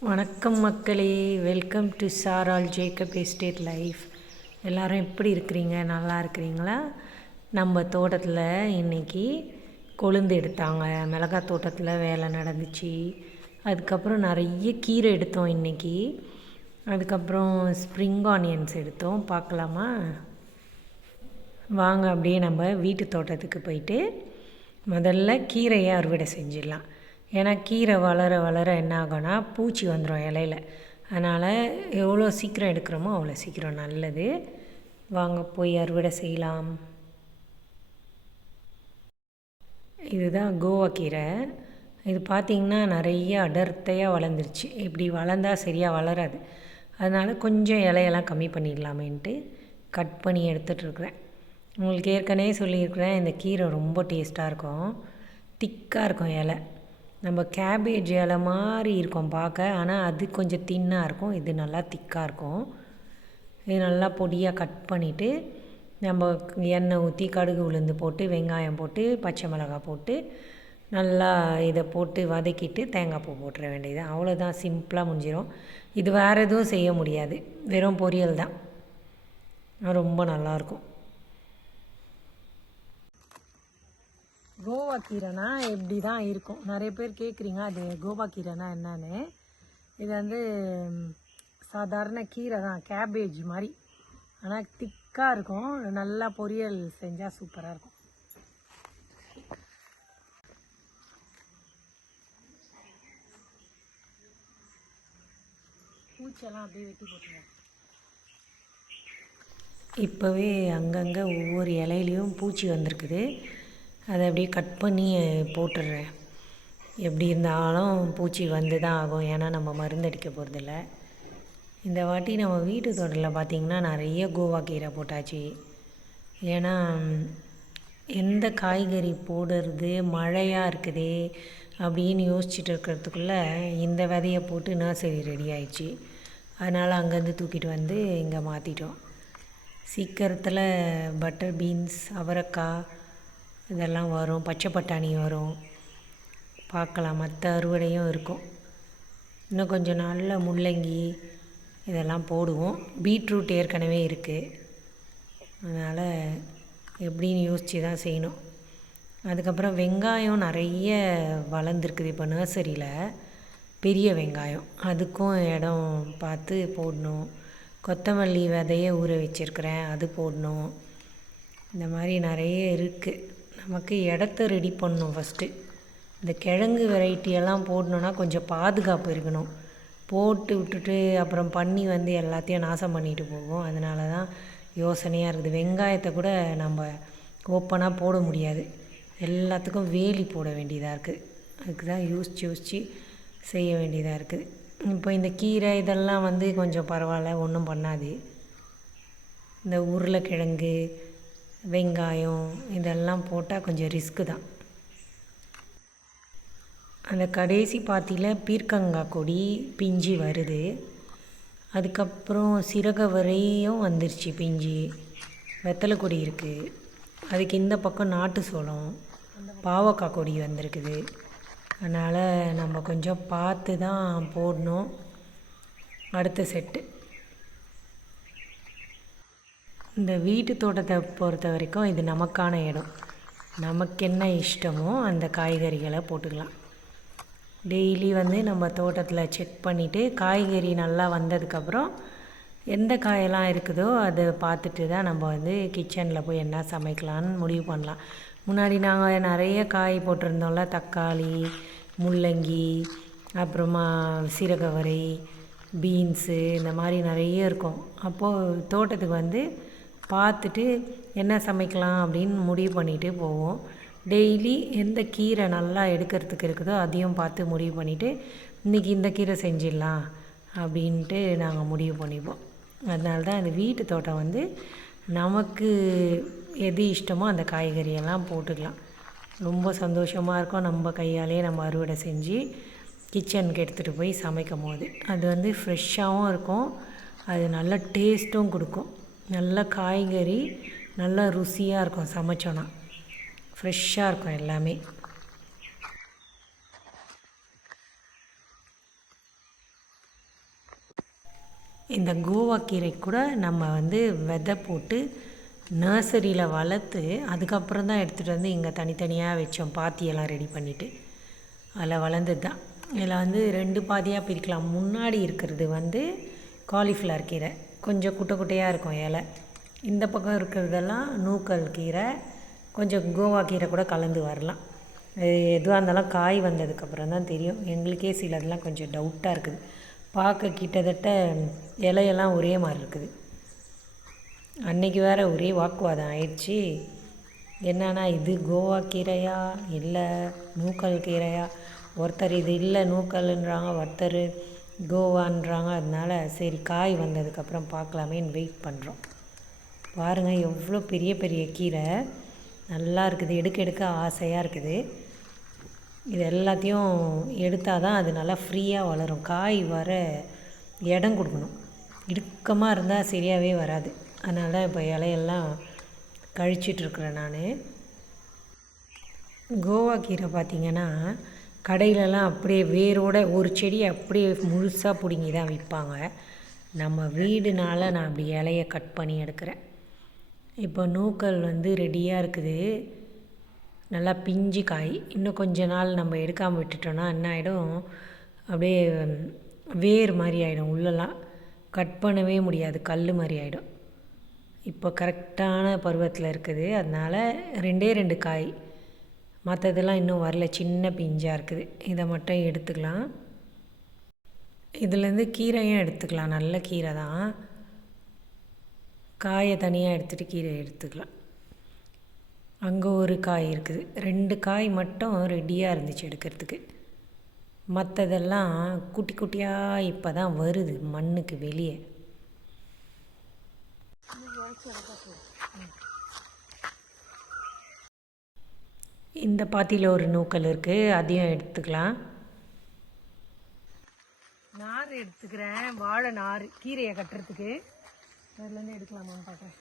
வணக்கம் மக்களே. Welcome to சாரால் ஜேக்கப் எஸ்டேட் லைஃப் எல்லாரும் எப்படி இருக்கிறீங்க? நல்லா இருக்கிறீங்களா? நம்ம தோட்டத்தில் இன்றைக்கி கொழுந்து எடுத்தாங்க. மிளகாய் தோட்டத்தில் வேலை நடந்துச்சு. அதுக்கப்புறம் நிறைய கீரை எடுத்தோம் இன்றைக்கி அதுக்கப்புறம் ஸ்ப்ரிங் ஆனியன்ஸ் எடுத்தோம். பார்க்கலாமா? வாங்க அப்படியே நம்ம வீட்டு தோட்டத்துக்கு போயிட்டு முதல்ல கீரையை அறுவடை செஞ்சிடலாம். ஏன்னா கீரை வளர வளர என்ன ஆகும்னா பூச்சி வந்துடும் இலையில. அதனால் எவ்வளோ சீக்கிரம் எடுக்கிறோமோ அவ்வளோ சீக்கிரம் நல்லது. வாங்க போய் அறுவடை செய்யலாம். இதுதான் கோவா கீரை. இது பார்த்திங்கன்னா நிறைய அடர்த்தையாக வளர்ந்துருச்சு. இப்படி வளர்ந்தால் சரியாக வளராது. அதனால் கொஞ்சம் இலையெல்லாம் கம்மி பண்ணிடலாமேன்ட்டு கட் பண்ணி எடுத்துகிட்ருக்குறேன் உங்களுக்கு ஏற்கனவே சொல்லியிருக்கிறேன் இந்த கீரை ரொம்ப டேஸ்ட்டாக இருக்கும். திக்காக இருக்கும் இலை. நம்ம கேபேஜ் இலை மாதிரி இருக்கும் பார்க்க. ஆனால் அது கொஞ்சம் தின்னாக இருக்கும். இது நல்லா திக்காக இருக்கும். இது நல்லா பொடியாக கட் பண்ணிவிட்டு நம்ம எண்ணெய் ஊற்றி கடுகு உளுந்து போட்டு வெங்காயம் போட்டு பச்சை மிளகாய் போட்டு நல்லா இதை போட்டு வதக்கிட்டு தேங்காய் பூ போட்டுற வேண்டியது. அவ்வளோதான் சிம்பிளாக முடிஞ்சிடும் இது வேறு எதுவும் செய்ய முடியாது. வெறும் பொரியல் தான். ரொம்ப நல்லாயிருக்கும் கோவா கீரைனா எப்படி தான் இருக்கும். நிறைய பேர் கேட்குறீங்க அது கோவா கீரைனா என்னன்னு. இது வந்து சாதாரண கீரை தான் கேபேஜ் மாதிரி. ஆனால் திக்காக இருக்கும். நல்லா பொரியல் செஞ்சால் சூப்பராக இருக்கும். பூச்செல்லாம் அப்படியே வெட்டி போட்டுருவோம் இப்போவே அங்கங்கே ஒவ்வொரு இலையிலையும் பூச்சி வந்திருக்குது. அதை அப்படியே கட் பண்ணி போட்டுடுறேன். எப்படி இருந்தாலும் பூச்சி வந்து தான் ஆகும். ஏன்னா நம்ம மருந்து அடிக்க போகிறதில்ல இந்த வாட்டி நம்ம வீட்டு தோட்டத்தில் பார்த்திங்கன்னா நிறைய கோவா கீரை போட்டாச்சு. ஏன்னா எந்த காய்கறி போடுறது மழையாக இருக்குதே அப்படின்னு யோசிச்சுட்டு இருக்கிறதுக்குள்ளே இந்த விதையை போட்டு நர்சரி ரெடி ஆயிடுச்சு. அதனால் அங்கேருந்து தூக்கிட்டு வந்து இங்கே மாற்றிட்டோம் சீக்கிரத்தில் பட்டர் பீன்ஸ் அவரைக்காய் இதெல்லாம் வரும். பச்சை பட்டாணி வரும். பார்க்கலாம். மற்ற அறுவடையும் இருக்கும். இன்னும் கொஞ்சம் நாளில் முள்ளங்கி இதெல்லாம் போடுவோம். பீட்ரூட் ஏற்கனவே இருக்குது அதனால் எப்படின்னு யோசித்து தான் செய்யணும். அதுக்கப்புறம் வெங்காயம் நிறைய வளர்ந்துருக்குது இப்போ நர்சரியில். பெரிய வெங்காயம். அதுக்கும் இடம் பார்த்து போடணும். கொத்தமல்லி விதையை ஊற வச்சுருக்கிறேன். அது போடணும். இந்த மாதிரி நிறைய இருக்குது நமக்கு இடத்த ரெடி பண்ணணும் ஃபஸ்ட்டு இந்த கிழங்கு வெரைட்டியெல்லாம் போடணுன்னா கொஞ்சம் பாதுகாப்பு இருக்கணும். போட்டு விட்டுட்டு அப்புறம் பண்ணி வந்து எல்லாத்தையும் நாசம் பண்ணிட்டு போகும் அதனால தான் யோசனையாக இருக்குது. வெங்காயத்தை கூட நம்ம ஓப்பனாக போட முடியாது. எல்லாத்துக்கும் வேலி போட வேண்டியதாக இருக்குது அதுக்கு தான் யோசிச்சு யோசித்து செய்ய வேண்டியதாக இருக்குது இப்போ இந்த கீரை இதெல்லாம் வந்து கொஞ்சம் பரவாயில்ல ஒன்றும் பண்ணாது. இந்த உருளைக்கிழங்கு வெங்காயம் இதெல்லாம் போட்டால் கொஞ்சம் ரிஸ்க்கு தான். அந்த கடைசி பாத்தியில் பீர்க்கங்காய் கொடி பிஞ்சு வருது. அதுக்கப்புறம் சிறகவரையும் வந்துருச்சு பிஞ்சு. வெத்தலை கொடி இருக்குது அதுக்கு இந்த பக்கம் நாட்டு சோளம் பாவக்காய் கொடி வந்திருக்குது. அதனால் நம்ம கொஞ்சம் பார்த்து தான் போடணும். அடுத்த செட்டு இந்த வீட்டு தோட்டத்தை பொறுத்த வரைக்கும் இது நமக்கான இடம். நமக்கு என்ன இஷ்டமோ அந்த காய்கறிகளை போட்டுக்கலாம். டெய்லி வந்து நம்ம தோட்டத்தில் செக் பண்ணிவிட்டு காய்கறி நல்லா வந்ததுக்கப்புறம் எந்த காயெல்லாம் இருக்குதோ அதை பார்த்துட்டு தான் நம்ம வந்து கிச்சனில் போய் என்ன சமைக்கலான்னு முடிவு பண்ணலாம். முன்னாடி நாங்கள் நிறைய காய் போட்டிருந்தோம்ல தக்காளி முள்ளங்கி அப்புறமா சீரகவரை பீன்ஸு இந்த மாதிரி நிறைய இருக்கும். அப்போது தோட்டத்துக்கு வந்து பார்த்துட்டு என்ன சமைக்கலாம் அப்படின்னு முடிவு பண்ணிகிட்டு போவோம். டெய்லி எந்த கீரை நல்லா எடுக்கிறதுக்கு இருக்குதோ அதையும் பார்த்து முடிவு பண்ணிவிட்டு இன்றைக்கி இந்த கீரை செஞ்சிடலாம் அப்படின்ட்டு நாங்கள் முடிவு பண்ணிப்போம். அதனால தான் இந்த வீட்டு தோட்டம் வந்து நமக்கு எது இஷ்டமோ அந்த காய்கறியெல்லாம் போட்டுக்கலாம். ரொம்ப சந்தோஷமாக இருக்கும் நம்ம கையாலே நம்ம அறுவடை செஞ்சு கிச்சனுக்கு எடுத்துகிட்டு போய் சமைக்கும் போது அது வந்து ஃப்ரெஷ்ஷாகவும் இருக்கும். அது நல்ல டேஸ்ட்டும் கொடுக்கும். நல்ல காய்கறி நல்ல ருசியாக இருக்கும் சமைச்சோன்னா ஃப்ரெஷ்ஷாக இருக்கும் எல்லாமே. இந்த கோவா கீரை கூட நம்ம வந்து விதை போட்டு நர்சரியில் வளர்த்து அதுக்கப்புறம் தான் எடுத்துகிட்டு வந்து இங்கே தனித்தனியாக வச்சோம். பாத்தியெல்லாம் ரெடி பண்ணிவிட்டு அதில் வளர்ந்தது தான். இதில் வந்து ரெண்டு பாதியாக பிரிக்கலாம். முன்னாடி இருக்கிறது வந்து காலிஃப்ளவர் கீரை. கொஞ்சம் குட்டை குட்டையாக இருக்கும் இலை. இந்த பக்கம் இருக்கிறதெல்லாம் நூக்கல் கீரை கொஞ்சம் கோவா கீரை கூட கலந்து வரலாம். எதுவாக இருந்தாலும் காய் வந்ததுக்கப்புறம் தான் தெரியும். எங்களுக்கே சிலதெல்லாம் கொஞ்சம் டவுட்டாக இருக்குது. பார்க்க கிட்டத்தட்ட இலையெல்லாம் ஒரே மாதிரி இருக்குது. அன்னைக்கு வேறு ஒரே வாக்குவாதம் ஆயிடுச்சு. என்னன்னா இது கோவா கீரையா? இல்லை நூக்கல் கீரையா? ஒருத்தர் இது இல்லை நூக்கல்ன்றாங்க ஒருத்தர் கோவான்றாங்க. அதனால சரி காய் வந்ததுக்கப்புறம் பார்க்கலாமேன்னு வெயிட் பண்ணுறோம் பாருங்கள் எவ்வளோ பெரிய பெரிய கீரை. நல்லா இருக்குது. எடுக்க எடுக்க ஆசையாக இருக்குது. இது எல்லாத்தையும் எடுத்தால் தான் அது நல்லா ஃப்ரீயாக வளரும். காய் வர இடம் கொடுக்கணும். இடுக்கமாக இருந்தால் சரியாகவே வராது. அதனால் இப்போ இலையெல்லாம் கழிச்சிட்ருக்குறேன் நான். கோவா கீரை பார்த்திங்கன்னா கடையிலலாம் அப்படியே வேரோட ஒரு செடி அப்படியே முழுசாக பிடுங்கி தான் விற்பாங்க. நம்ம வீடுனால நான் அப்படி இலைய கட் பண்ணி எடுக்கிறேன். இப்போ நூக்கல் வந்து ரெடியாக இருக்குது. நல்லா பிஞ்சு காய். இன்னும் கொஞ்ச நாள் நம்ம எடுக்காமல் விட்டுட்டோன்னா என்ன ஆகிடும் அப்படியே வேர் மாதிரி ஆகிடும் உள்ளெல்லாம் கட் பண்ணவே முடியாது. கல் மாதிரி ஆகிடும் இப்போ கரெக்டான பருவத்தில் இருக்குது. அதனால் ரெண்டே ரெண்டு காய். மற்றதெல்லாம் இன்னும் வரல. சின்ன பிஞ்சாக இருக்குது. இதை மட்டும் எடுத்துக்கலாம். இதுலேருந்து கீரையும் எடுத்துக்கலாம். நல்ல கீரை தான். காயை தனியாக எடுத்துகிட்டு கீரை எடுத்துக்கலாம். அங்கே ஒரு காய் இருக்குது. ரெண்டு காய் மட்டும் ரெடியாக இருந்துச்சு எடுக்கிறதுக்கு. மற்றதெல்லாம் குட்டி குட்டியாக இப்போ தான் வருது மண்ணுக்கு வெளியே. இந்த பாத்தியில் ஒரு நூக்கல் இருக்குது அதையும் எடுத்துக்கலாம். நார் எடுத்துக்கிறேன் வாழை நார் கீரையை கட்டுறதுக்கு. அதுலேருந்து எடுக்கலாமான்னு பார்க்குறேன்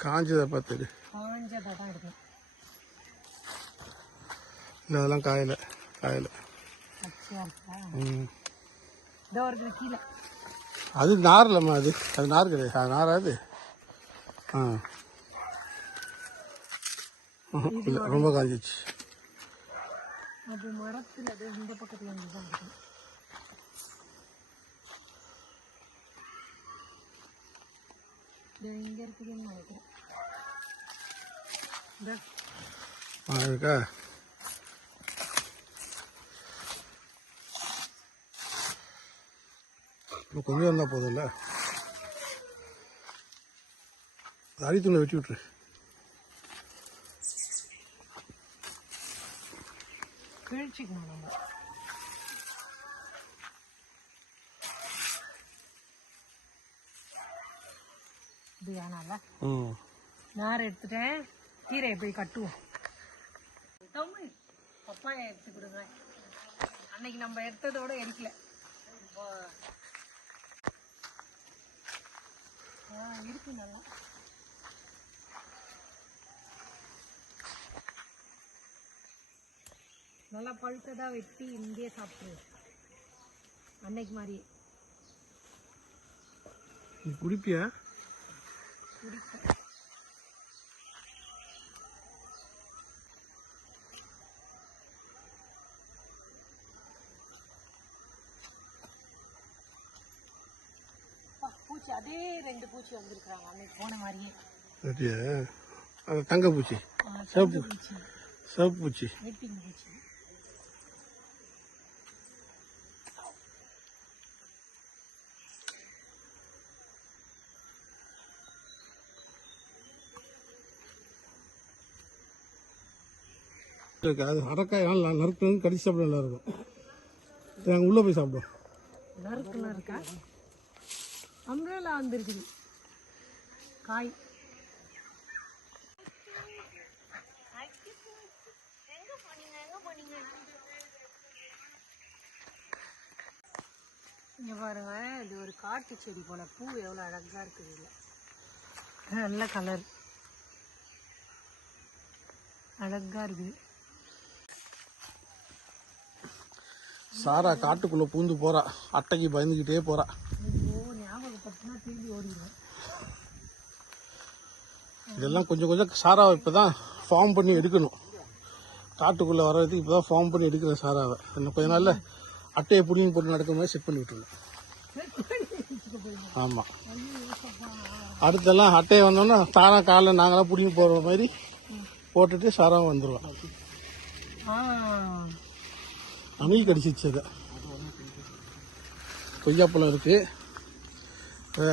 காஞ்சதை பார்த்துடு காஞ்சதாக தான் எடுக்கணும். இல்லை அதெல்லாம் காயலை காயலை. இதோ இருக்குது கீழே அது நார் இல்லைம்மா அது. அது நார் கிடையாது. அது நாரா அது? ஆ. ரொம்ப காஞ்சிச்சு. அது மரத்தில் அது இந்த பக்கத்தில் இருந்து தான் இருக்கும். இங்கே இருக்குதுன்னு நினைக்கிறேன். இருக்கா? இப்போ கொஞ்சம் இருந்தால் போதும்ல? அடித்துள்ள வெட்டி விட்டுரு. கிழிச்சிக்கணும் நம்ம இது வேணாம்ல ம் நார் எடுத்துட்டேன் கீரையை போய் கட்டுவோம் தமிழ் பப்பாயா எடுத்து கொடுங்க அன்னைக்கு நம்ம எடுத்ததோட ஆ இருக்கு நல்லா நல்லா பழுத்ததாக வெட்டி இங்கேயே சாப்பிட்ருவோம் அன்னைக்கு மாதிரியே நீ குடிப்பியா? குடிப்பேன். பூச்சி அதே ரெண்டு பூச்சி வந்திருக்கிறாங்க. அன்னைக்கு போன மாதிரியே. அது தங்க பூச்சி. சிவப்பு. பூச்சி. சிவப்பு பூச்சி. வெட்டிங் பூச்சி. இருக்கு. அது அடக்காய் நல்லா நறுக்கு கடிச்சு சாப்பிட நல்லா இருக்கும் நாங்கள் உள்ளே போய் சாப்பிடுவோம். நறுக்குலாம் இருக்கா? அம்ரேலா வந்துருக்குது. காய். இங்க பாருங்க இது ஒரு காட்டு செடி போல. பூ எவ்வளோ அழகா இருக்குது நல்ல கலர் அழகா இருக்குது. சாரா காட்டுக்குள்ளே பூந்து போகிறா அட்டைக்கு பயந்துக்கிட்டே போகிறா இதெல்லாம் கொஞ்சம் கொஞ்சம் சாராவை இப்போ தான் ஃபார்ம் பண்ணி எடுக்கணும். காட்டுக்குள்ளே வர்றதுக்கு இப்போ தான் ஃபார்ம் பண்ணி எடுக்கிறேன் சாராவை. இன்னும் கொஞ்ச நாளில் அட்டையை புடிங்கி போட்டு நடக்கிற மாதிரி செட் பண்ணி விட்டுருவேன் ஆமாம் அடுத்தெல்லாம் அட்டையை வந்தோன்னா தானா காலில் நாங்களாம் பிடிங்கி போடுற மாதிரி போட்டுட்டு சாராவை வந்துடுவோம் அணில் கடிச்சிச்சு அதை. கொய்யாப்பழம் இருக்குது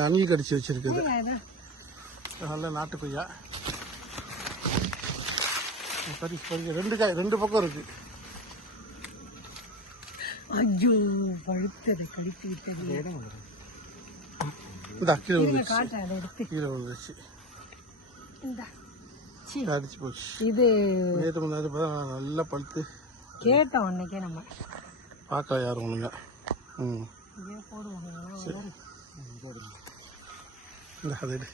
அணில் கடிச்சு வச்சிருக்குது. நல்ல நாட்டு கொய்யா. சரி சரி ரெண்டு காய் ரெண்டு பக்கம் இருக்கு. ஐயோ பழுத்தது கடித்து விட்டது. இந்த கீழே விழுந்துச்சு காட்டு அதை எடுத்து. கீழே விழுந்துச்சு இந்தா. சீ. அடிச்சு போச்சு. இது நேற்று முன்னாடி பார்த்தா நல்லா பழுத்து. கேட்டோம் அன்னைக்கே நம்ம. பார்க்கல யாரும் ஒண்ணுங்க ம். இதே போடுவோம் இந்த அதை எடு.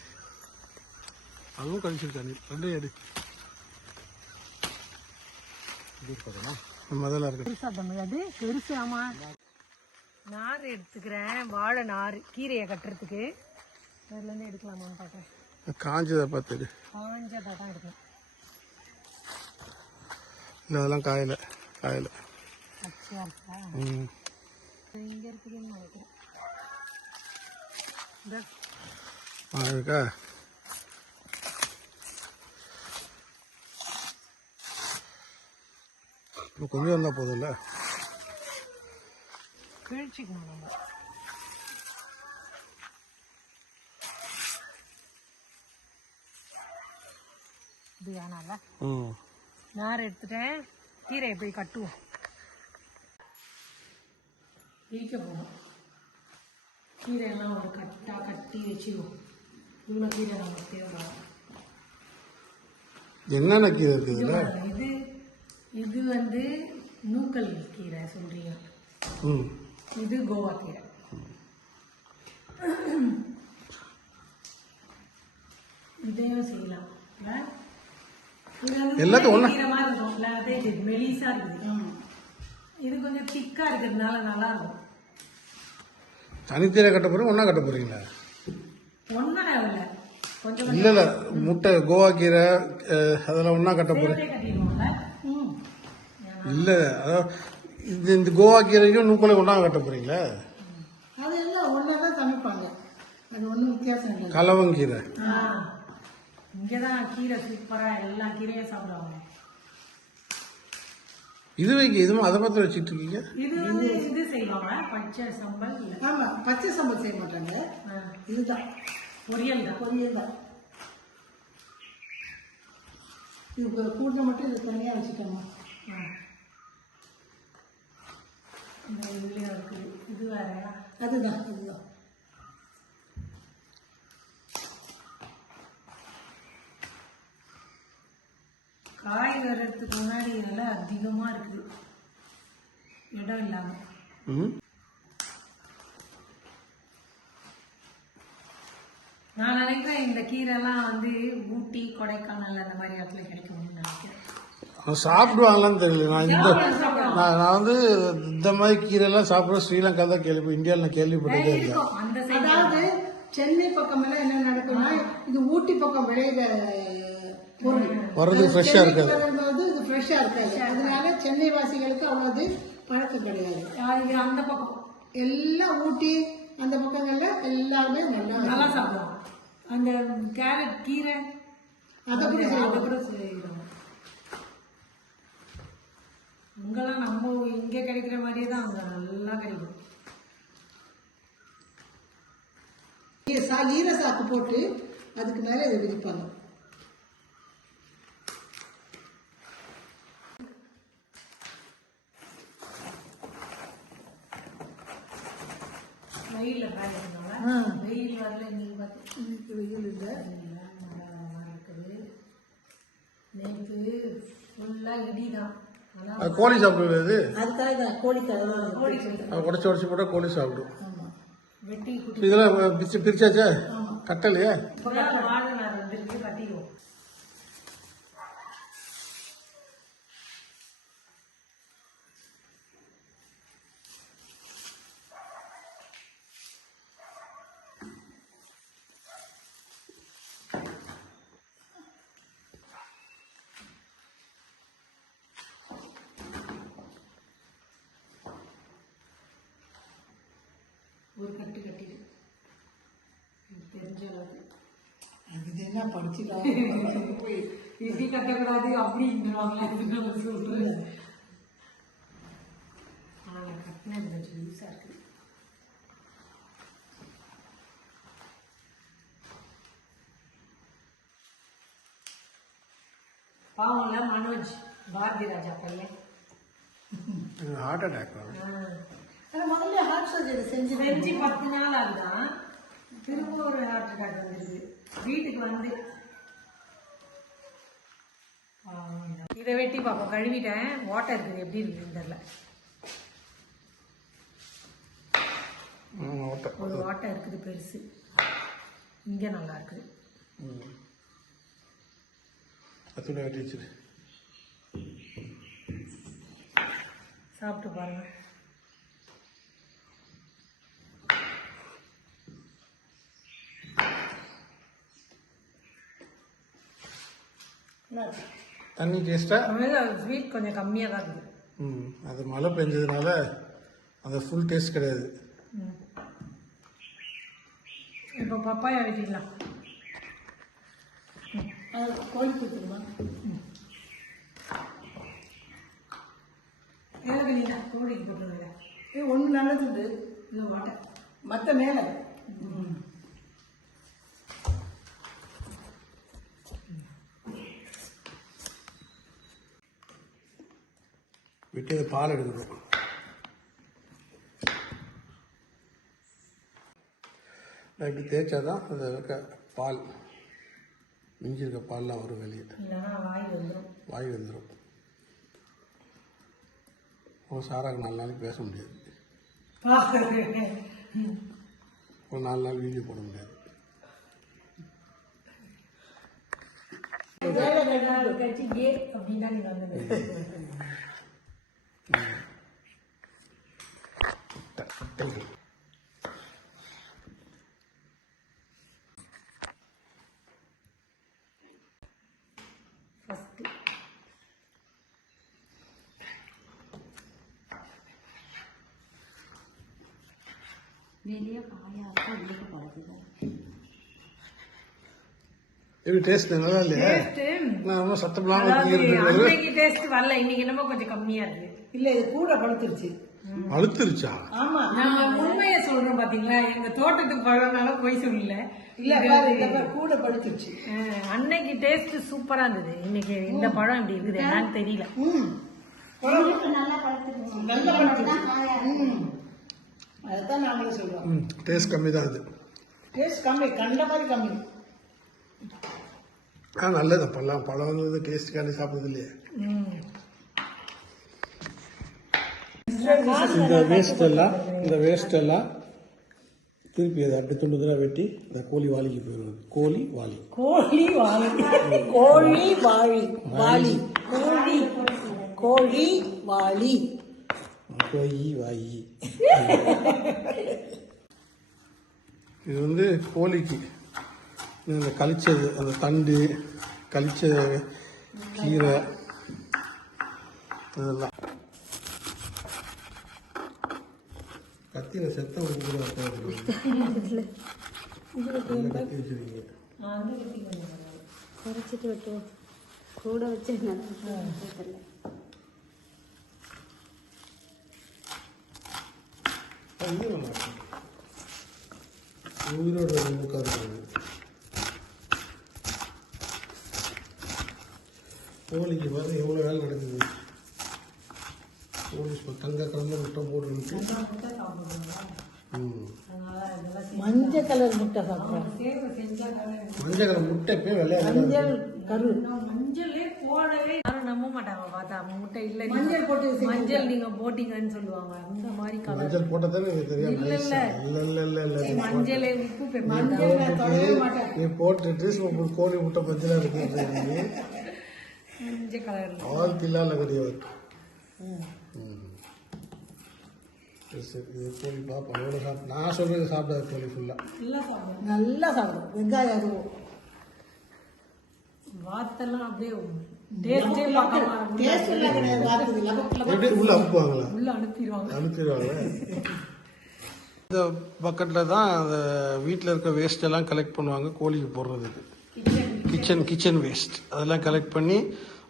அதுவும் கழிச்சிருக்கா நீ. ரெண்டையும் எடு. முதல்ல இருக்கு. பெருசா தம்பி அது பெருசு ஆமா. நார் எடுத்துக்கிறேன். வாழை நார் கீரையை கட்டுறதுக்கு. அதுலேருந்து எடுக்கலாமான்னு பார்க்குறேன் காஞ்சதை பார்த்து எடு. காஞ்சதாக தான் எடுக்கணும். இல்லை அதெல்லாம் காயலை. பச்சையாக இருக்கா ம். இங்கே இருக்குதுன்னு நினைக்கிறேன். இந்த. ஆ இருக்கா இப்போ கொஞ்சம் வந்தால் போதும்ல? கிழிச்சிக்கணும் நம்ம. இது வேணாம்ல நார் எடுத்துட்டேன். கீரையை போய் கட்டுவோம்? இழுக்க போகணும் கீரையெல்லாம் ஒரு கட்டா கட்டி வச்சுருவோம். இவ்வளோ கீரை நமக்கு தேவைப்படும் என்னென்ன கீரை இருக்குதுல்ல இது இது வந்து நூக்கல் கீரை சொல்றீங்க. ம். இது கோவா கீரை. இதையும் செய்யலாம். எல்லாத்தையும் ஒண்ணா- கீரை மாதிரி இருக்கும்ல, அதே இது மெலிசா இருக்குது. இது கொஞ்சம் திக்கா இருக்கிறதுனால நல்லா இருக்கும் தனித்தீரை கட்ட போகிறீங்க ஒன்றா கட்ட போகிறீங்களா ஒன்றும் இல்லை. கொஞ்சம் இல்லை இல்லை. முட்டை கோவா கீரை அதெல்லாம் ஒன்றா கட்ட ம். இல்லை அதாவது இந்த இந்த கோவா கீரைக்கும் நூக்கலை ஒன்றா கட்ட போகிறீங்களா அது எல்லாம் ஒன்றா தான் சமைப்பாங்க. அது ஒன்றும் வித்தியாசம் இல்லை. கலவங்கீரை. இங்கே தான் கீரை சூப்பராக எல்லா கீரையும் சாப்பிடுவாங்க. இது வைக்க இதுவும் அதை பார்த்து வச்சுட்டு இருக்கீங்க? இது வந்து இது செய்வாங்க பச்சை சம்பல் ஆமாம் பச்சை சம்பல் செய்ய மாட்டாங்க. இதுதான். பொரியல் தான். பொரியல் தான். இது கூட்டை மட்டும் இது தனியாக இருக்குது இது வேறையா? அதுதான் அதுதான் காய் வர்றதுக்கு முன்னாடி இதெல்லாம் அதிகமாக இருக்குது. இடம் இல்லாமல் ம் நான் நினைக்கிறேன் இந்த கீரைலாம் வந்து ஊட்டி கொடைக்கானல் அந்த மாதிரி இடத்துல கிடைக்கும்னு நினைக்கிறேன். சாப்பிடுவாங்களான்னு தெரியல. நான் இந்த நான் நான் வந்து இந்த மாதிரி கீரைலாம் சாப்பிட்ற ஸ்ரீலங்கா தான் கேள்வி இந்தியாவில் நான் கேள்விப்பட்டதே இல்லை. அதாவது சென்னை பக்கமெல்லாம் என்ன நடக்கும்னா இது ஊட்டி பக்கம் விளையிற வர்றது ஃப்ரெஷ்ஷாக இருக்காது. வரும்போது இது ஃப்ரெஷ்ஷாக இருக்காது. அதனால சென்னை வாசிகளுக்கு அவ்வளோது பழக்கம் கிடையாது. அந்த பக்கம்? எல்லாம் ஊட்டி அந்த பக்கங்கள்ல எல்லாருமே நல்லா நல்லா சாப்பிடுவோம் அந்த கேரட் கீரை அதை கூட அதை கூட செய்கிறோம் அங்கெல்லாம் நம்ம இங்க கிடைக்கிற மாதிரியே தான் அங்க நல்லா கிடைக்கும். செய்ய சா ஈர சாக்கு போட்டு அதுக்கு மேலே இதை விரிப்பாங்க வெயில்ல காய இருந்தாங்க ஆ. வெயில் வரல இன்னைக்கு பார்த்து இன்னைக்கு வெயில் இல்லை. இருக்குது நேற்று ஃபுல்லா இடி தான் ஆனா அது கோழி சாப்பிடுவது அதுக்காக தான் கோழி அது உடச்சி உடச்சி போட்டால் கோழி சாப்பிடும். குட்டி இதெல்லாம் பிரிச்சு பிரிச்சாச்சா? கட்டலையா? ஒரு கட்டு கட்டிடு. எனக்கு தெரிஞ்ச அளவுக்கு. அது என்ன படிச்சுக்கலாம் போய் இப்படி கட்டக்கூடாது அப்படிங்கிறாங்களே சொல்றேன் ஆனால் கட்டினது கொஞ்சம் யூஸாக இருக்குது. பாவம்ல மனோஜ் பாரதி ராஜா பையன். ஹார்ட் அட்டாக் ஆனா முதல்ல ஹார்ட் சர்ஜரி செஞ்சு செஞ்சு பத்து நாள் ஆகுதான் திரும்ப ஒரு ஹார்ட் அட்டாக் வந்துருக்கு வீட்டுக்கு வந்து. இதை வெட்டி பார்ப்போம் கழுவிட்டேன். வாட்டர் இருக்குது. எப்படி இருக்குன்னு தெரியல. ஒரு வாட்டர் இருக்குது பெருசு. இங்கே நல்லா இருக்குது. வெட்டி சாப்பிட்டு பாருங்க. தண்ணி டேஸ்டா ஸ்வீட் கொஞ்சம் கம்மியாக தான் இருக்குது. ம் அது மழை பெஞ்சதுனால அந்த ஃபுல் டேஸ்ட் கிடையாது. இப்போ பப்பாயா வெட்டிடலாம். கோழி கொடுத்துருமா? நீ கோழிக்கு போட்டுருங்க ஏ ஒன்று நல்லது இது வாட்டர் மற்ற மேலே. வெட்டி பால் எடுக்கணும் நான் இப்படி தேய்ச்சாதான் அந்த இருக்க பால் மிஞ்சி இருக்க பால்லாம் வரும் வெளியே. வாய் வந்துடும் ஒரு சாராக்கு நாலு நாளைக்கு பேச முடியாது. ஒரு நாலு நாள் வீடியோ போட முடியாது. அப்படின்னா நீங்க வந்து ஃபஸ்ட்டு வெளியே காயா இருக்கும் உள்ளுக்கு பழகுது எப்படி டேஸ்ட் நல்லா இல்லையா நான் ரொம்ப டேஸ்ட் வரல. இன்னைக்கு என்னமோ கொஞ்சம் கம்மியா இருக்கு. இல்ல இது கூட படுத்துருச்சு அழுத்துருச்சா ஆமா. நான் உண்மையை சொல்றேன் பாத்தீங்களா? எங்க தோட்டத்துக்கு பழம்னால போய் சொல்லல இல்ல கூட படுத்துருச்சு அஹ், அன்னைக்கு டேஸ்ட் சூப்பரா இருந்தது. இன்னைக்கு இந்த பழம் இப்படி இருக்குது என்னன்னு தெரியல. பழுத்துருச்சு. அதைத்தான் நாங்களும் சொல்லுவோம் ம் டேஸ்ட் கம்மி தான் அது. டேஸ்ட் கம்மி கண்ட மாதிரி கம்மி. ஆ நல்லது. பழம் பழம் வந்து டேஸ்ட் காண்டி சாப்பிடுறது இல்லையே. ம். இந்த வேஸ்ட் எல்லாம் இந்த வேஸ்ட் எல்லாம் திருப்பி அதை அப்படி துண்டு துண்டா வெட்டி இந்த கோழி வாளிக்கு போயிடும் கோழி வாளி. கோழி வாழி கோழி வாழி வாளி. கோழி. கோழி வாளி. கோயி வாயி இது வந்து கோழிக்கு. இந்த கழிச்சது அந்த தண்டு கழிச்ச கீரை இதெல்லாம் கத்தியில செத்த குறைச்சிட்டு விட்டு கூட வச்சு தெரியல. உயிரோட உட்காந்து கோழிக்கு வந்து எவ்வளோ வேலை நடக்குது. இப்போ தங்க கலந்து முட்டை போட்டுருக்கு ம். மஞ்சள் கலர் முட்டை சாப்பிட்றேன் மஞ்சள் கலர் முட்டை. போய் வெள்ளையாக மஞ்சள் கரு. மஞ்சளே போடவே யாரும் நம்ப மாட்டாங்க பார்த்தா. முட்டை இல்ல மஞ்சள் போட்டு மஞ்சள் நீங்க போட்டீங்கன்னு சொல்லுவாங்க. அந்த மாதிரி கலர். மஞ்சள் போட்டால் தானே எனக்கு தெரியும் இல்ல. இல்ல. இல்லை இல்லை மஞ்சளே உப்பு மஞ்சள் நான் தொடவே மாட்டேன். நீ போட்டு ட்ரெஸ் கோழி முட்டை மஞ்சளாக இருக்குது மஞ்சள் கலர். ஆள் பில்லால கிடையாது ம். சரி, சரி இது கோழி பாப்பா எவ்வளோ சாப்பிட நான் சொல்கிறது சாப்பிடாது கோழி ஃபுல்லாக நல்லா சாப்பிடும் வெங்காயம் அதுவும் வாத்தெல்லாம் அப்படியே டேஸ்டே பார்க்காம டேஸ்ட் எல்லாம் கிடையாது எப்படி உள்ள அனுப்புவாங்களா உள்ள அனுப்பிடுவாங்க அனுப்பிடுவாங்க இந்த பக்கெட்டில் தான் அந்த வீட்டில் இருக்க வேஸ்ட் எல்லாம் கலெக்ட் பண்ணுவாங்க கோழிக்கு போடுறதுக்கு கிச்சன் கிச்சன் வேஸ்ட் அதெல்லாம் கலெக்ட் பண்ணி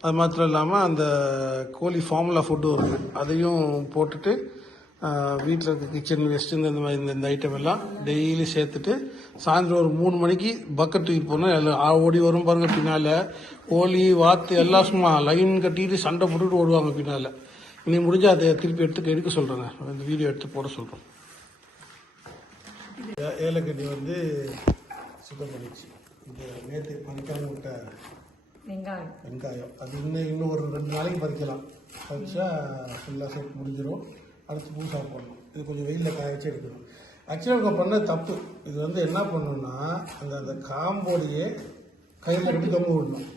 அது மாத்திரம் இல்லாமல் அந்த கோழி ஃபார்முலா ஃபுட்டு வருது அதையும் போட்டுட்டு வீட்டில் இருக்க கிச்சன் வேஸ்ட் இந்த மாதிரி இந்த இந்த ஐட்டம் எல்லாம் டெய்லி சேர்த்துட்டு சாயந்தரம் ஒரு மூணு மணிக்கு பக்கெட் தூக்கி போனால் எல்லாம் ஓடி வரும் பாருங்க பின்னால். கோழி வாத்து எல்லாம் சும்மா லைன் கட்டிட்டு சண்டை போட்டுட்டு ஓடுவாங்க பின்னால். இன்னைக்கு முடிஞ்சால் அதை திருப்பி எடுத்து எடுக்க சொல்கிறேங்க இந்த வீடியோ எடுத்து போட சொல்கிறோம் ஏலக்கட்டி வந்து சுத்தம் பண்ணிடுச்சு. இந்த நேற்று பறிக்காம விட்ட வெங்காயம். வெங்காயம். அது இன்னும் இன்னும் ஒரு ரெண்டு நாளைக்கு பறிக்கலாம். பறிச்சா ஃபுல்லாக சேர்த்து முடிஞ்சிடும் அடுத்து பூசாக போடணும் இது கொஞ்சம் வெயிலில் காய வச்சு எடுக்கணும் ஆக்சுவலாக அவங்க பண்ண தப்பு. இது வந்து என்ன பண்ணணும்னா அந்த அந்த காம்போடையே கையில் கட்டி. தொங்க விடணும்.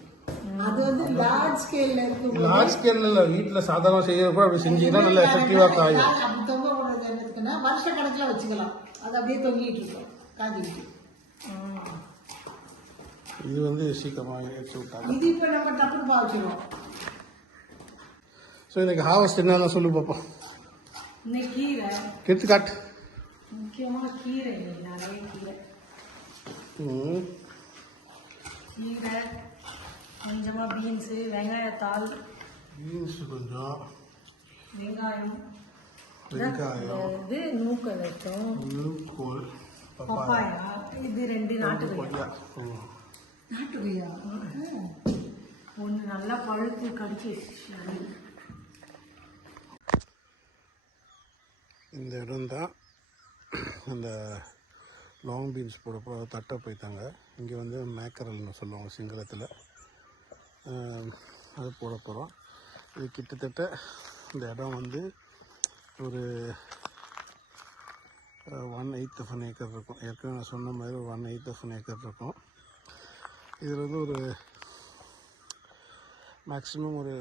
அது வந்து லார்ஜ் ஸ்கேல்ல இருக்கும் லார்ஜ் ஸ்கேலில் வீட்டில் சாதாரண செய்யறது கூட அப்படி செஞ்சீங்கன்னா நல்லா எஃபெக்டிவாக காயும். அப்படி தொங்க விடுறது என்னதுக்குன்னா வருஷ கணக்குல வச்சுக்கலாம். அது அப்படியே தொங்கிட்டு இருக்கும். காஞ்சிட்டு இது வந்து சீக்கிரமாக எடுத்து விட்டாங்க இது இப்ப நம்ம டப்புன்னு பாவச்சிருவோம் ஸோ இன்னைக்கு ஹார்வஸ்ட் என்னன்னு சொல்லு பார்ப்போம் இன்னைக்கு கீரை எடுத்து காட்டு முக்கியமாக கீரை இன்னைக்கு நிறைய கீரை ம் கீரை கொஞ்சமாக பீன்ஸு வெங்காயத்தாள் பீன்ஸ் கொஞ்சம் வெங்காயம் வெங்காயம் இது நூக்கல் வச்சோம் நூல்கோல் பப்பாயா பப்பாயா இது ரெண்டு நாட்டு கொய்யா ம். நாட்டுக்கையா? ஒன்று நல்லா பழுத்து கடிச்சு இந்த இடம் தான் அந்த லாங் பீன்ஸ் போடப்போ தட்டை போய்த்தாங்க இங்கே வந்து மேக்கரல்னு சொல்லுவாங்க சிங்களத்தில். அது போட போகிறோம் இது கிட்டத்தட்ட இந்த இடம் வந்து ஒரு one eighth of an acre இருக்கும். ஏற்கனவே நான் சொன்ன மாதிரி ஒரு one eighth of an acre இருக்கும். இதில் வந்து ஒரு மேக்ஸிமம் ஒரு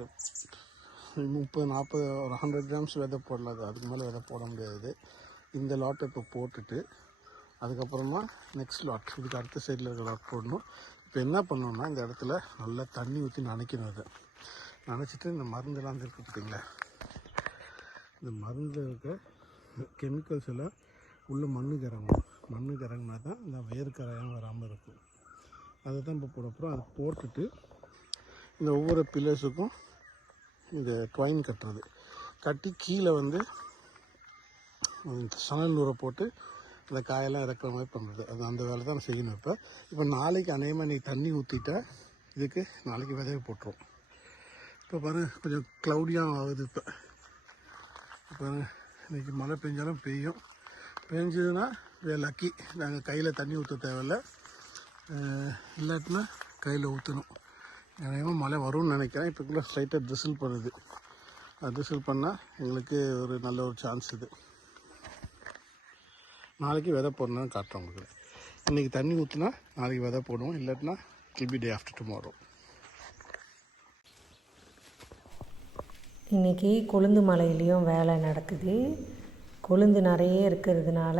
முப்பது நாற்பது ஒரு ஹண்ட்ரட் கிராம்ஸ் விதை போடலாம் அது. அதுக்கு மேலே விதை போட முடியாது. இந்த லாட்டை இப்போ போட்டுட்டு அதுக்கப்புறமா நெக்ஸ்ட் லாட் இதுக்கு அடுத்த சைடில் இருக்கிற லாட் போடணும். இப்போ என்ன பண்ணணும்னா இந்த இடத்துல நல்லா தண்ணி ஊற்றி நனைக்கணும் அதை நனைச்சிட்டு இந்த மருந்தெல்லாம் வந்து இருக்கு பார்த்தீங்களா இந்த மருந்தில் இருக்க கெமிக்கல்ஸ் எல்லாம் உள்ள மண்ணு இறங்கணும் மண்ணு இறங்கினா தான் இந்த வேர்க்கரையாக வராமல் இருக்கும். அதை தான் இப்போ போட போகிறோம் அதை போட்டுட்டு இந்த ஒவ்வொரு பில்லர்ஸுக்கும் இந்த ட்வைன் கட்டுறது. கட்டி கீழே வந்து சணல் நூறை போட்டு அந்த காயெல்லாம் இறக்குற மாதிரி பண்ணுறது அது அந்த வேலை தான் செய்யணும் இப்போ. இப்போ நாளைக்கு அநேகமாக நீ தண்ணி ஊற்றிட்டா இதுக்கு நாளைக்கு விதைய போட்டுரும். இப்போ பாருங்கள் கொஞ்சம் க்ளவுடியாக ஆகுது இப்போ. இப்போ இன்றைக்கி மழை பெஞ்சாலும் பெய்யும். பெஞ்சதுன்னா லக்கி நாங்கள் கையில் தண்ணி ஊற்ற தேவையில்ல. இல்லாட்டினா கையில் ஊற்றணும் அநேகமாக மழை வரும்னு நினைக்கிறேன். இப்போக்குள்ள ஸ்ட்ரைட்டாக ட்ரிசில் பண்ணுது. அது ட்ரிசில் பண்ணால் எங்களுக்கு ஒரு நல்ல ஒரு சான்ஸ் இது. நாளைக்கு விதை போடணும்னு காட்டுறோம் உங்களுக்கு. இன்றைக்கி தண்ணி ஊற்றினா நாளைக்கு விதை போடுவோம். இல்லாட்டினா கிபி டே ஆஃப்டர் டுமாரோ இன்னைக்கு கொழுந்து மலையிலையும் வேலை நடக்குது. கொழுந்து நிறைய இருக்கிறதுனால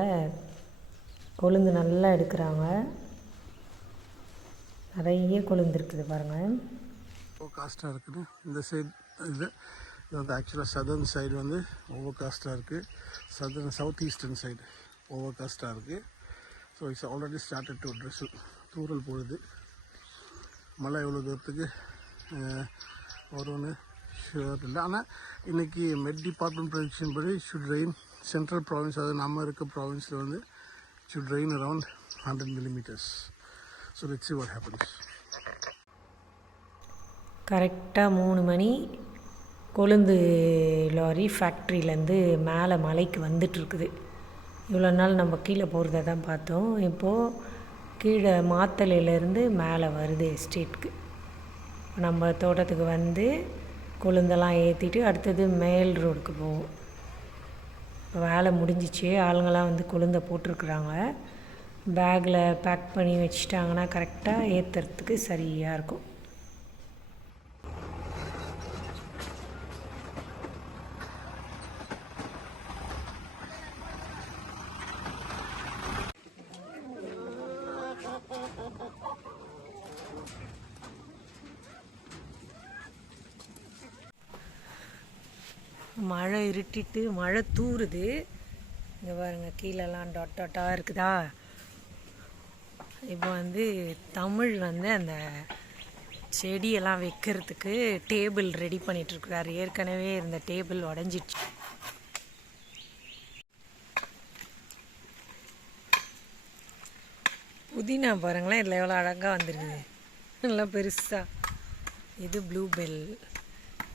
கொழுந்து நல்லா எடுக்கிறாங்க. நிறைய கொழுந்துருக்குது பாருங்கள் ஓவர் காஸ்ட்டாக இருக்குது. இந்த சைடு இது இது வந்து ஆக்சுவலாக சதர்ன் சைடு வந்து ஓவர் காஸ்ட்டாக இருக்குது southern south eastern side over காஸ்ட்டாக இருக்குது so it's already started to drizzle தூரல் போடுது. மழை எவ்வளோ தூரத்துக்கு வரும்னு ஷுவர் இல்லை. ஆனால் இன்றைக்கி மெட் டிபார்ட்மெண்ட் ப்ரொடிக்ஷன் படி ஷுட் ரெயின் சென்ட்ரல் ப்ராவின்ஸ் அதாவது நம்ம இருக்க ப்ராவின்ஸில் வந்து should rain around hundred millimetres so let's see what happens கரெக்டாக மூணு மணி. கொழுந்து லாரி ஃபேக்ட்ரியிலேருந்து மேலே மலைக்கு வந்துட்டுருக்குது. இவ்வளோ நாள் நம்ம கீழே போகிறத தான் பார்த்தோம். இப்போது கீழே மாத்தலையிலேருந்து மேலே வருது எஸ்டேட்க்கு நம்ம தோட்டத்துக்கு வந்து கொழுந்தெல்லாம் ஏற்றிட்டு அடுத்தது மேல் ரோடுக்கு போவோம். இப்போ வேலை முடிஞ்சிச்சு. ஆளுங்கள்லாம் வந்து கொழுந்த போட்டிருக்குறாங்க. பேக்கில் பேக் பண்ணி வச்சிட்டாங்கன்னா கரெக்டாக ஏற்றுறதுக்கு சரியாக இருக்கும். மழை இருட்டிட்டு மழை தூறுது. இங்கே பாருங்கள் கீழெல்லாம் டாட் டாட்டாக இருக்குதா? இப்போ வந்து தமிழ் வந்து அந்த செடியெல்லாம் வைக்கிறதுக்கு டேபிள் ரெடி பண்ணிகிட்ருக்குறாரு ஏற்கனவே இருந்த டேபிள் உடஞ்சிடுச்சு. புதினா பாருங்களேன் இதில் எவ்வளோ அழகாக வந்துருக்குது. நல்லா பெருசாக இது ப்ளூ பெல்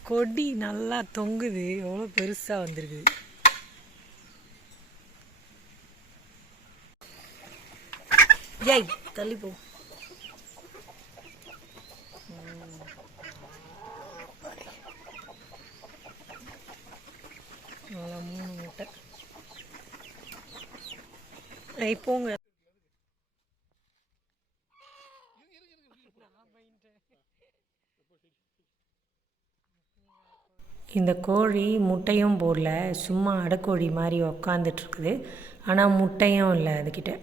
கொடி நல்லா தொங்குது. எவ்வளோ பெருசாக வந்திருக்குது. ஏய் தள்ளி போ மூணு முட்டை போங்க இந்த கோழி முட்டையும் போடல சும்மா அடைக்கோழி மாதிரி உக்காந்துட்ருக்குது ஆனால் முட்டையும் இல்லை அதுக்கிட்ட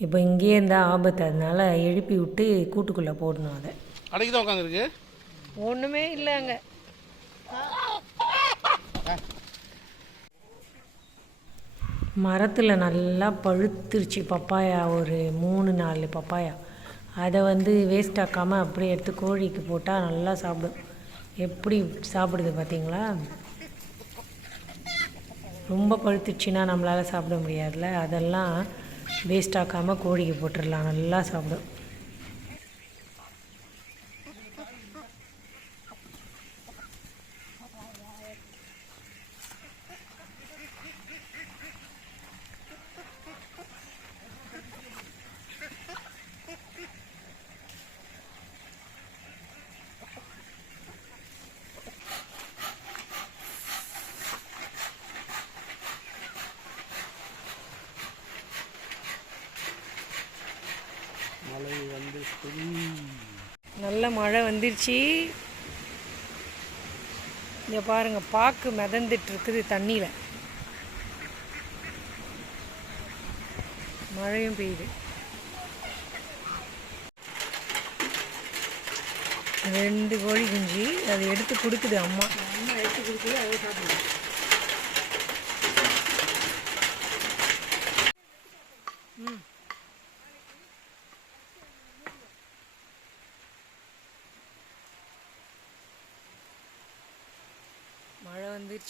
இப்போ இங்கேயே இருந்தால் ஆபத்து. அதனால எழுப்பி விட்டு கூட்டுக்குள்ளே போடணும் அதை. அடைக்கு தான் உட்காந்துருக்கு ஒன்றுமே இல்லை அங்கே மரத்தில் நல்லா பழுத்துருச்சு பப்பாயா ஒரு மூணு நாலு பப்பாயா. அதை வந்து வேஸ்ட் ஆக்காமல் அப்படியே எடுத்து கோழிக்கு போட்டால் நல்லா சாப்பிடும். எப்படி சாப்பிடுது பார்த்தீங்களா? ரொம்ப பழுத்துச்சுன்னா நம்மளால் சாப்பிட முடியாதுல்ல? அதெல்லாம் வேஸ்ட் ஆக்காமல் கோழிக்கு போட்டுடலாம். நல்லா சாப்பிடும் மழை வந்து நல்ல மழை இங்கே பாருங்க பாக்கு மிதந்துட்டுருக்குது தண்ணியில். மழையும் பெய்யுது. ரெண்டு கோழி குஞ்சு அதை எடுத்து கொடுக்குது அம்மா. மழை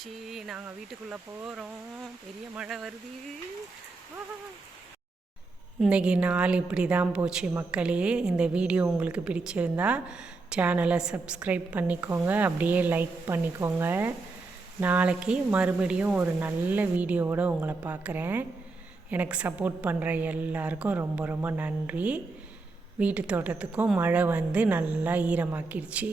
வந்துருச்சு நாங்கள் வீட்டுக்குள்ளே போகிறோம் பெரிய மழை வருது. இன்றைக்கி நாள் இப்படி தான் போச்சு மக்களே. இந்த வீடியோ உங்களுக்கு பிடிச்சிருந்தா சேனலை சப்ஸ்கிரைப் பண்ணிக்கோங்க. அப்படியே லைக் பண்ணிக்கோங்க. நாளைக்கு மறுபடியும் ஒரு நல்ல வீடியோவோட உங்களை பார்க்குறேன். எனக்கு சப்போர்ட் பண்ணுற எல்லாருக்கும் ரொம்ப ரொம்ப நன்றி. வீட்டு தோட்டத்துக்கும் மழை வந்து நல்லா ஈரமாக்கிடுச்சு.